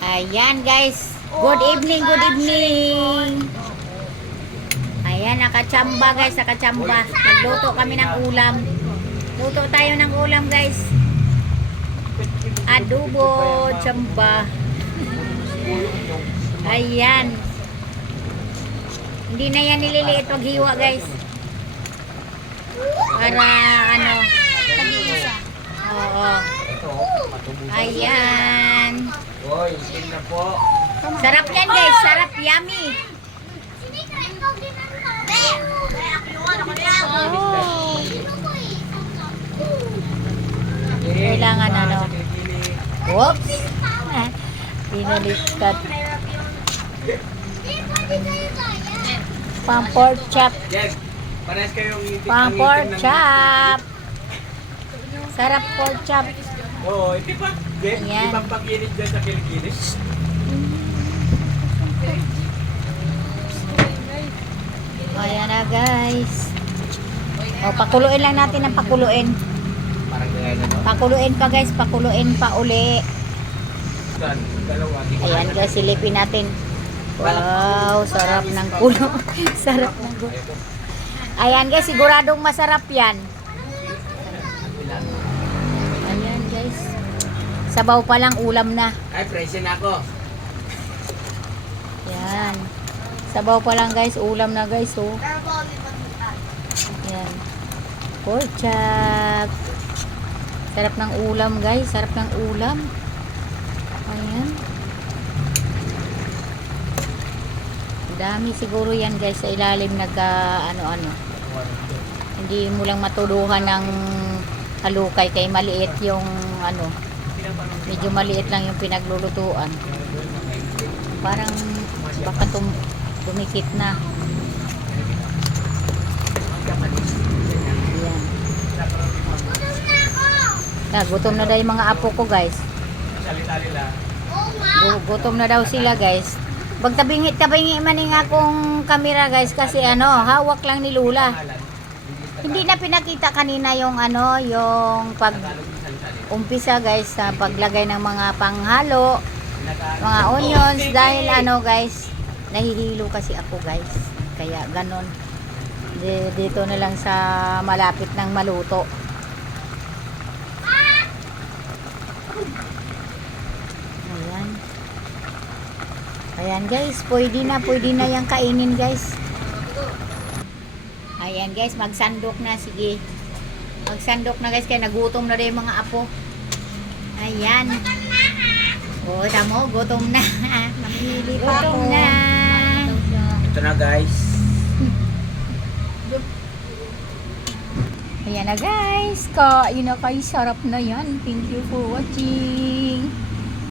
Ayan guys, good evening, good evening. Ayan, nakachamba guys, nakachamba. Nagluto kami ng ulam. Luto tayo ng ulam guys. Adobo, chamba. Ayan. Hindi na yan nililiit pag hiwa guys. Para ano. Oo. Ayan. Hoy, tingnan po. Sarap yan guys, sarap, yummy. Oh. Kailangan ano. Whoops. Pinalikat. Pang pork chop. Yes. Parehas kayong Pang pork chop. Sarap pork chop. Oo, hindi pa. Ayan. Ibang pag-init dyan sa Pilipinas. Ayan na guys. O, pakuluin lang natin ng pakuluin. Parang gaya na, no? Pakuluin pa guys, pakuluin pa uli. Yan, dalawa. Ayan guys, silipin natin. Wow, sarap ng kulo. Sarap ng kulo. Ayan guys, siguradong masarap yan. Ayan guys. Sabaw pa lang, ulam na. Ay, presyo na ako. Ayan. Sabaw pa lang guys, ulam na guys. Oh. Ayan. Pork chop. Sarap ng ulam guys, sarap ng ulam. Ayan. Dami siguro yan guys sa ilalim ano-ano. Hindi mo lang matuluhan ng halukay kay maliit yung ano. Medyo maliit lang yung pinaglulutuan. Parang baka dumikit na. Ayan. Gutom na daw yung mga apo ko guys. Gutom na daw sila guys. Tabingi man nga akong kamera guys kasi ano, hawak lang ni Lula. Hindi na pinakita kanina yung ano, yung pag umpisa guys sa paglagay ng mga panghalo, mga onions dahil ano guys, nahihilo kasi ako guys. Kaya ganon. Dito na lang sa malapit ng maluto. Ayan. Ayan guys, pwede na yung kainin guys. Ayan guys, magsandok na, sige. Magsandok na guys, kaya nagutom na rin yung mga apo. Ayan. O, tamo, gutom na. Namili pa ako. Gutom na. Ito na, guys. Ayan na guys, kain na kayo, sarap na yan. Thank you for watching.